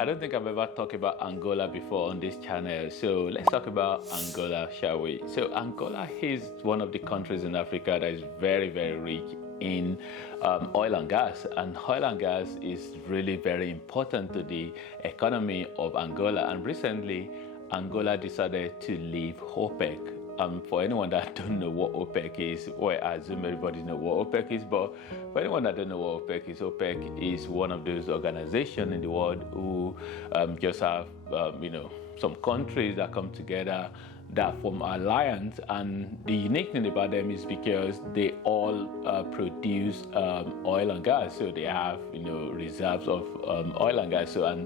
I don't think I've ever talked about Angola before on this channel, so let's talk about Angola, shall we? So Angola is one of the countries in Africa that is very, very rich in oil and gas, and oil and gas is really very important to the economy of Angola. And recently Angola decided to leave OPEC. For anyone that don't know what OPEC is, well, I assume everybody knows what OPEC is, but for anyone that don't know what OPEC is one of those organizations in the world who just have, some countries that come together that form alliance. And the unique thing about them is because they all produce oil and gas, so they have reserves of oil and gas. So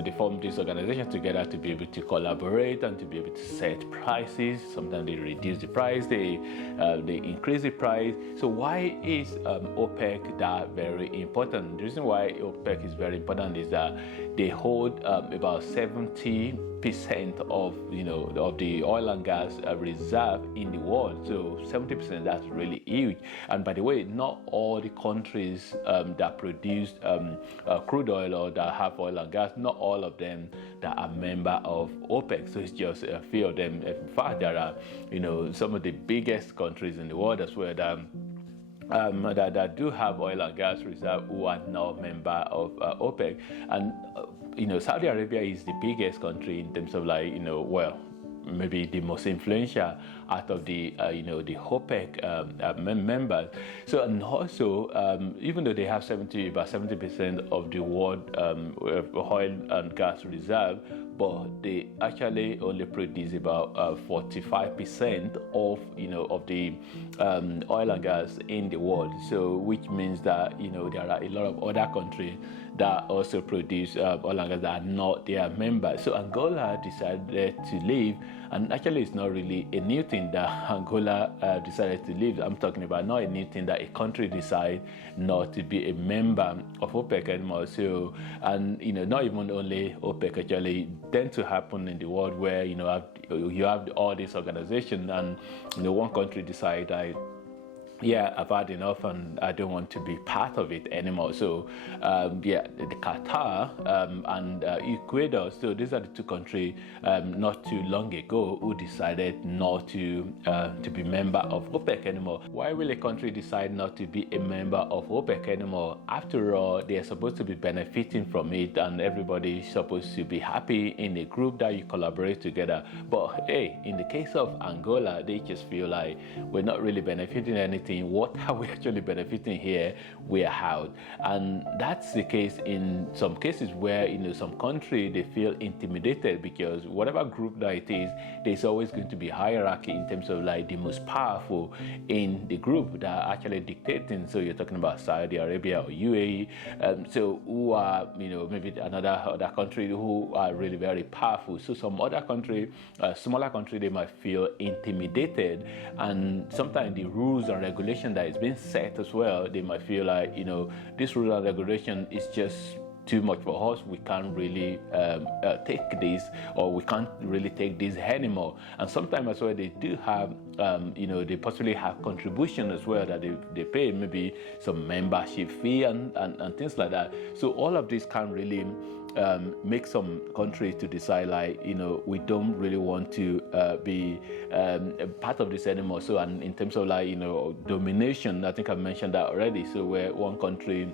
they form this organization together to be able to collaborate and to be able to set prices. Sometimes they reduce the price, they increase the price. So why is OPEC that very important? The reason why OPEC is very important is that they hold about 70% of the oil and gas reserve in the world. So 70%, that's really huge. And by the way, not all the countries that produce crude oil or that have oil and gas, not all of them that are member of OPEC. So it's just a few of them. In fact, there are some of the biggest countries in the world as well that do have oil and gas reserve who are now member of OPEC. And Saudi Arabia is the biggest country in terms of maybe the most influential out of the OPEC members. So, and also even though they have about 70% of the world oil and gas reserve, but they actually only produce about 45% of the oil and gas in the world. So which means that there are a lot of other countries that also produce oil and gas that are not their members. So Angola decided to leave, and actually it's not really a new thing that Angola decided to leave. I'm talking about not a new thing that a country decides not to be a member of OPEC anymore. So, and not even only OPEC, actually tend to happen in the world where you have all these organizations, and one country decide I've had enough and I don't want to be part of it anymore. So the Qatar and Ecuador, so these are the two countries not too long ago who decided not to be member of OPEC anymore. Why will a country decide not to be a member of OPEC anymore? After all, they are supposed to be benefiting from it, and everybody is supposed to be happy in a group that you collaborate together. But hey, in the case of Angola, they just feel like we're not really benefiting anything. What are we actually benefiting here? We are out. And that's the case in some cases where some country they feel intimidated, because whatever group that it is, there's always going to be hierarchy in terms of the most powerful in the group that are actually dictating. So you're talking about Saudi Arabia or UAE, so who are maybe other country who are really very powerful. So some other country, smaller country, they might feel intimidated, and sometimes the rules and regulation that is being set as well, they might feel like this rule and regulation is just too much for us. We can't really take this, or we can't really take this anymore. And sometimes as well, they do have they possibly have contribution as well that they pay, maybe some membership fee and things like that. So all of this can really make some countries to decide we don't really want to be part of this anymore. So, and in terms of domination, I think I've mentioned that already. So where one country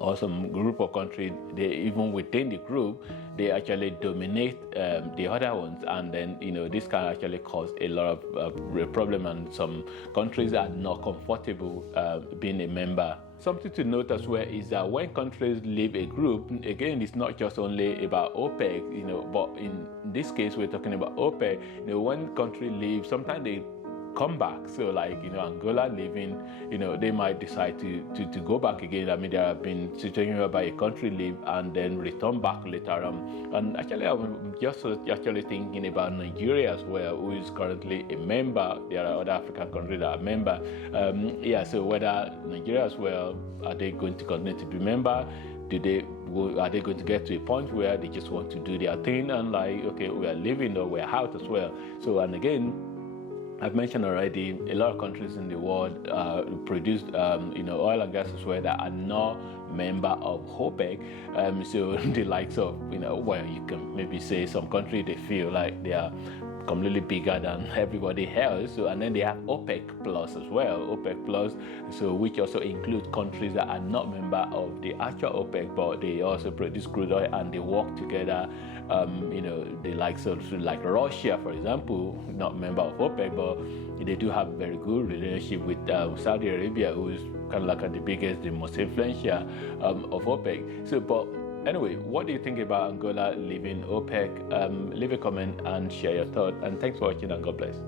or some group of countries, they even within the group, they actually dominate the other ones, and then this can actually cause a lot of problem, and some countries are not comfortable being a member. Something to note as well is that when countries leave a group, again, it's not just only about OPEC, but in this case we're talking about OPEC. When country leaves, sometimes they come back. So Angola leaving, they might decide to go back again. I mean, there have been situations whereby a country leave and then return back later on. And actually, I'm just actually thinking about Nigeria as well, who is currently a member. There are other African countries that are member. So whether Nigeria as well, are they going to continue to be member? Are they going to get to a point where they just want to do their thing and okay, we are leaving or we're out as well? So, and again, I've mentioned already, a lot of countries in the world produce, oil and gas as well that are not member of OPEC. So the likes of, well, you can maybe say some country they feel like they are completely bigger than everybody else. So, and then they have OPEC plus as well, OPEC plus, so which also includes countries that are not member of the actual OPEC, but they also produce crude oil and they work together. The likes of like Russia, for example, not member of OPEC, but they do have a very good relationship with Saudi Arabia, who is kind of like the biggest, the most influential of OPEC. So, but anyway, what do you think about Angola leaving OPEC? Leave a comment and share your thought. And thanks for watching, and God bless.